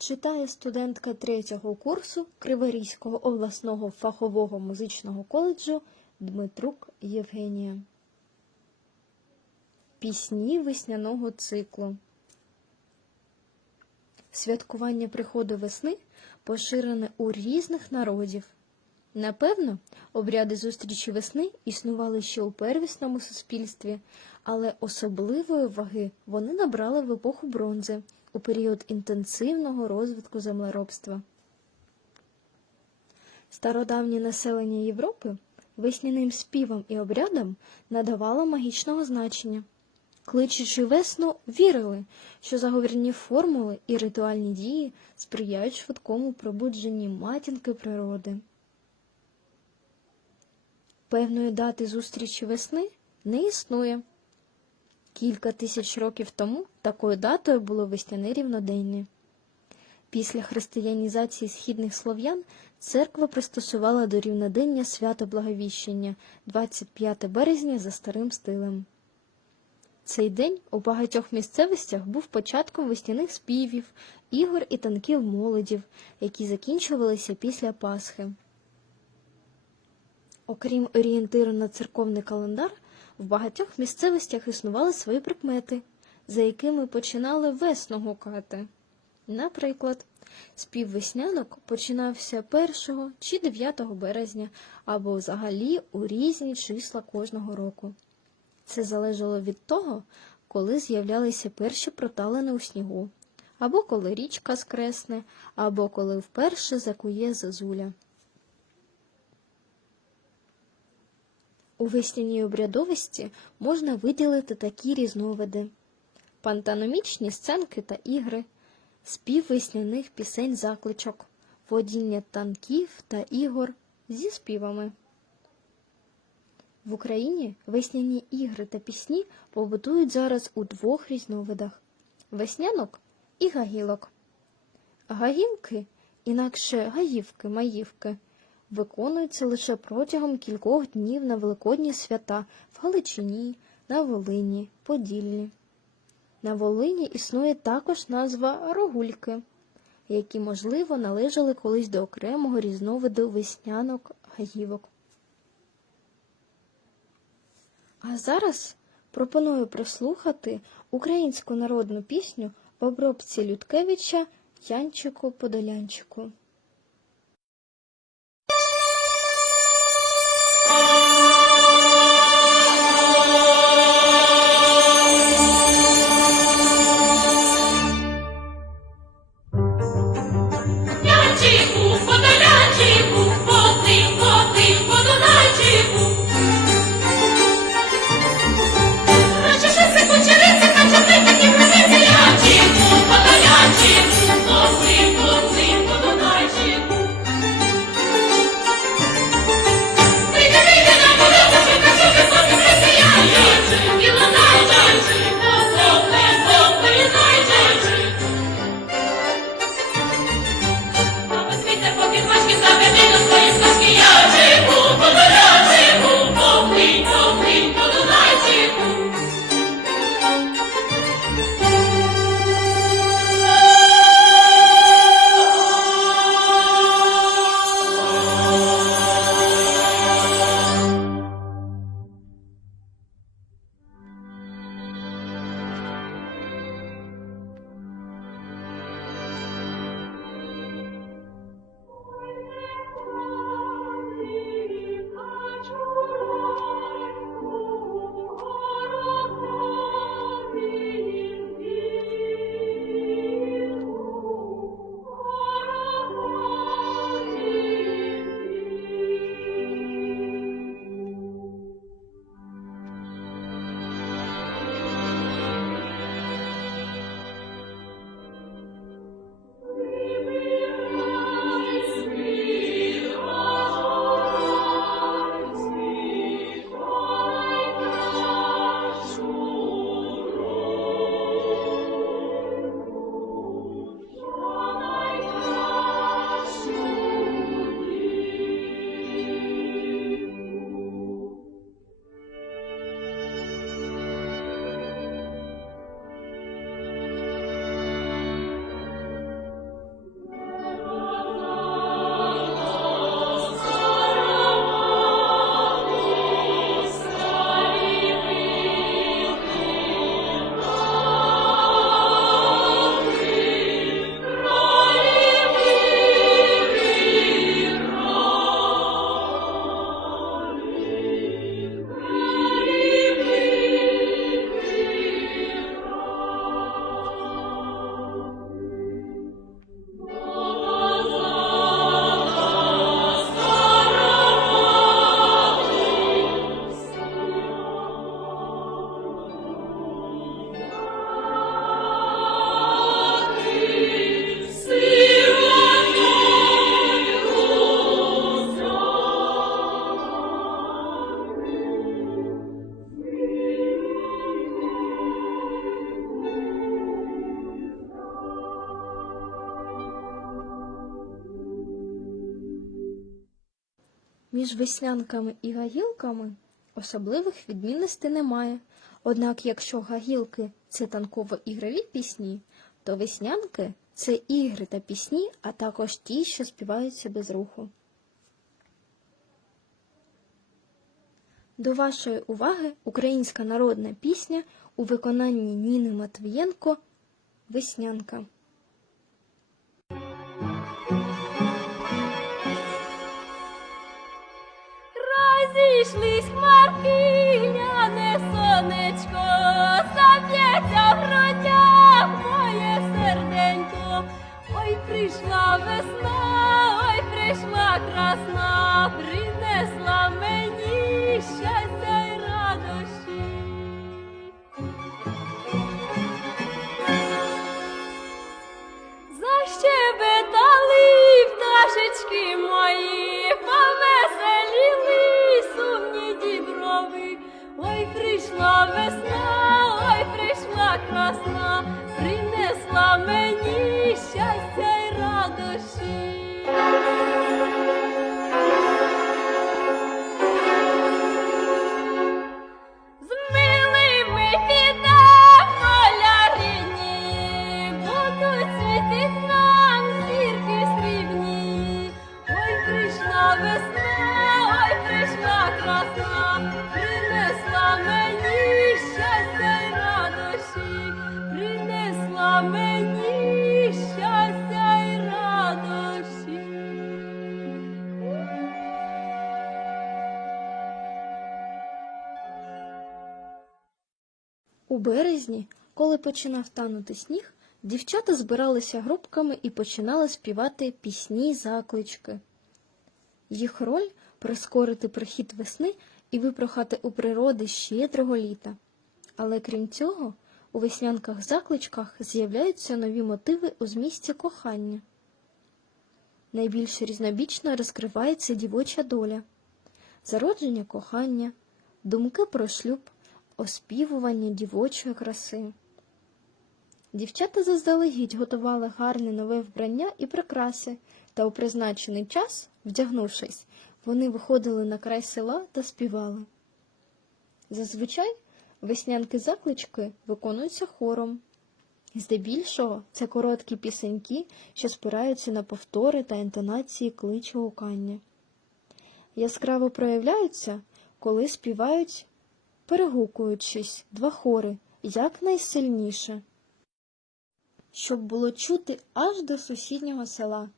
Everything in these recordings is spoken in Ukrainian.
Читає студентка третього курсу Криворізького обласного фахового музичного коледжу Дмитрук Євгенія. Пісні весняного циклу. Святкування приходу весни поширене у різних народів. Напевно, обряди зустрічі весни існували ще у первісному суспільстві, але особливої ваги вони набрали в епоху бронзи у період інтенсивного розвитку землеробства. Стародавнє населення Європи весняним співам і обрядам надавало магічного значення. Кличучи весну, вірили, що заговірні формули і ритуальні дії сприяють швидкому пробудженні матінки природи. Певної дати зустрічі весни не існує. Кілька тисяч років тому такою датою було весняне рівнодення. Після християнізації східних слов'ян церква пристосувала до рівнодення свято Благовіщення 25 березня за старим стилем. Цей день у багатьох місцевостях був початком весняних співів, ігор і танків молодів, які закінчувалися після Пасхи. Окрім орієнтиру на церковний календар, в багатьох місцевостях існували свої прикмети, за якими починали весну гукати. Наприклад, спів веснянок починався 1 чи 9 березня або взагалі у різні числа кожного року. Це залежало від того, коли з'являлися перші проталини у снігу, або коли річка скресне, або коли вперше закує зазуля. У весняній обрядовості можна виділити такі різновиди: пантаномічні сценки та ігри, спів весняних пісень закличок, водіння танків та ігор зі співами. В Україні весняні ігри та пісні побутують зараз у двох різновидах веснянок і гагілок. Гагілки, інакше гаївки-маївки, виконуються лише протягом кількох днів на великодні свята в Галичині, на Волині, Поділлі. На Волині існує також назва рогульки, які, можливо, належали колись до окремого різновиду веснянок гаївок. А зараз пропоную прослухати українську народну пісню в обробці Людкевича Янчику Подолянчику. Thank you. Між веснянками і гагілками особливих відмінностей немає. Однак, якщо гагілки це танково-ігрові пісні, то веснянки це ігри та пісні, а також ті, що співаються без руху. До вашої уваги українська народна пісня у виконанні Ніни Матвієнко Веснянка. sleep. Березні, коли починав танути сніг, дівчата збиралися групками і починали співати пісні заклички. Їх роль прискорити прихід весни і випрохати у природи щедрого літа. Але крім цього, у веснянках-закличках з'являються нові мотиви у змісті кохання. Найбільш різнобічно розкривається дівоча доля, зародження кохання, думки про шлюб, оспівування дівочої краси. Дівчата заздалегідь готували гарне нове вбрання і прикраси, та у призначений час, вдягнувшись, вони виходили на край села та співали. Зазвичай веснянки-заклички виконуються хором. Здебільшого це короткі пісеньки, що спираються на повтори та інтонації кличу гукання. Яскраво проявляються, коли співають, перегукуючись, два хори якнайсильніше, щоб було чути аж до сусіднього села.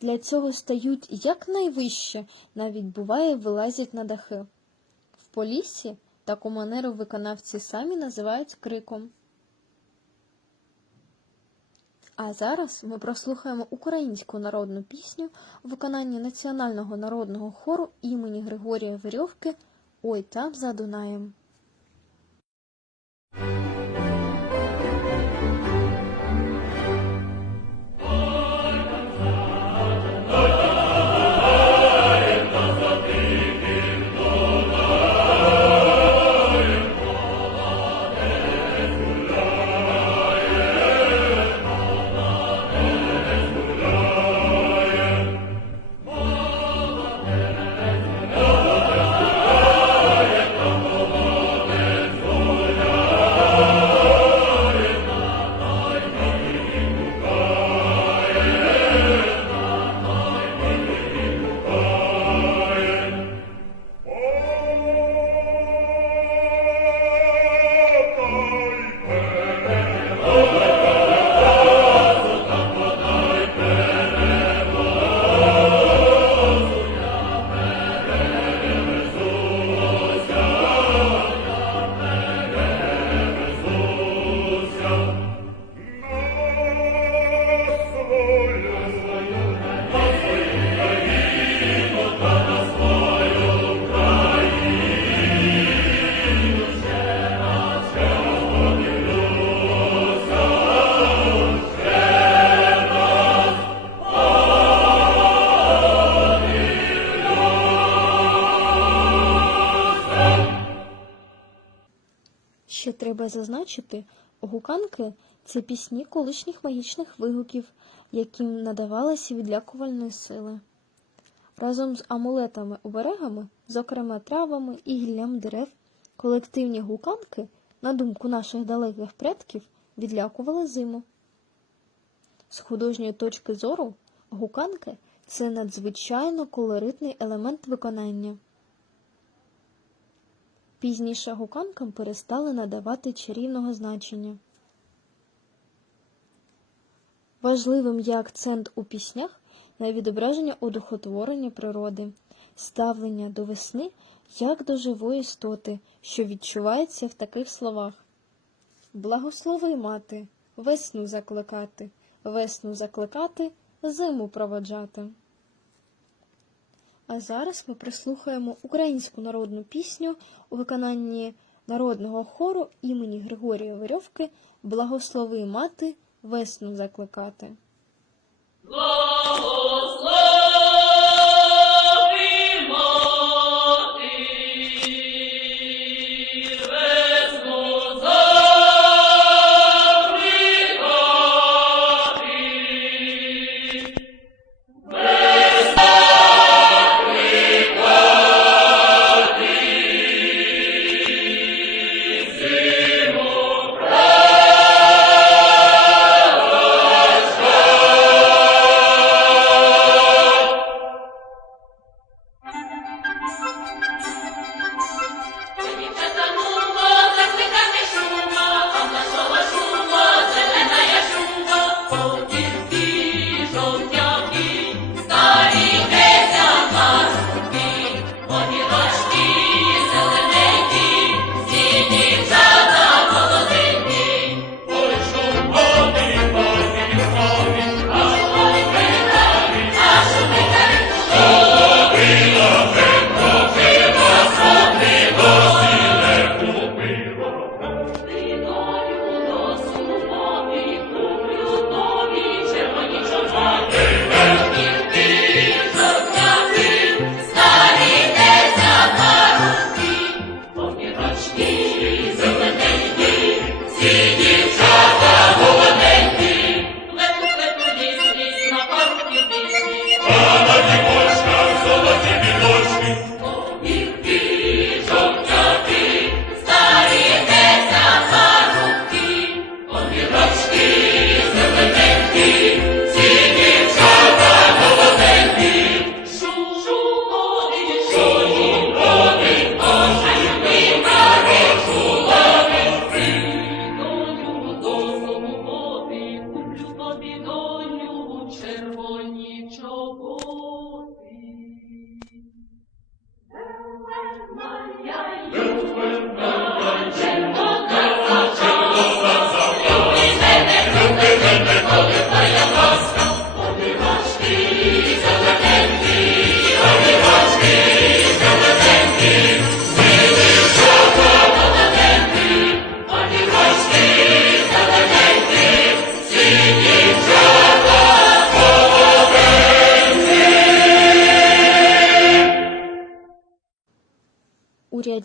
Для цього стають якнайвище, навіть буває вилазять на дахи. В Поліссі таку манеру виконавці самі називають криком. А зараз ми прослухаємо українську народну пісню у виконанні Національного народного хору імені Григорія Верьовки Ой там за Дунаєм. Ще треба гуканки це пісні колишніх магічних вигуків, яким надавалася відлякувальної сили. разом з амулетами оберегами, зокрема травами і гіллям дерев, колективні гуканки, на думку наших далеких предків, відлякували зиму. З художньої точки зору гуканки це надзвичайно колоритний елемент виконання. Пізніше гуканкам перестали надавати чарівного значення. Важливим є акцент у піснях на відображення одухотворення природи, ставлення до весни як до живої істоти, що відчувається в таких словах. Благослови мати, весну закликати, весну закликати, зиму проводжати. А зараз ми прислухаємо українську народну пісню у виконанні народного хору імені Григорія Верьовки Благослови мати, весну закликати.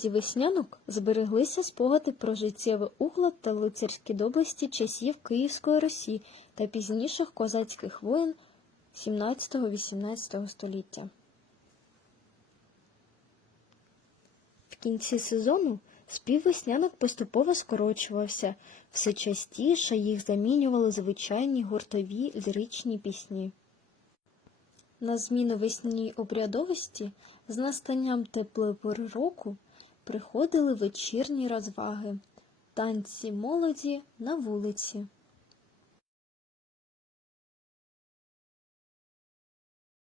У веснянок збереглися спогади про життєвий уклад та лицарські доблесті часів Київської Русі та пізніших козацьких воєн 17-18 століття. В кінці сезону спів веснянок поступово скорочувався, все частіше їх замінювали звичайні гуртові ліричні пісні. На зміну весняній обрядовості з настанням теплої пори року приходили вечірні розваги, танці молоді на вулиці.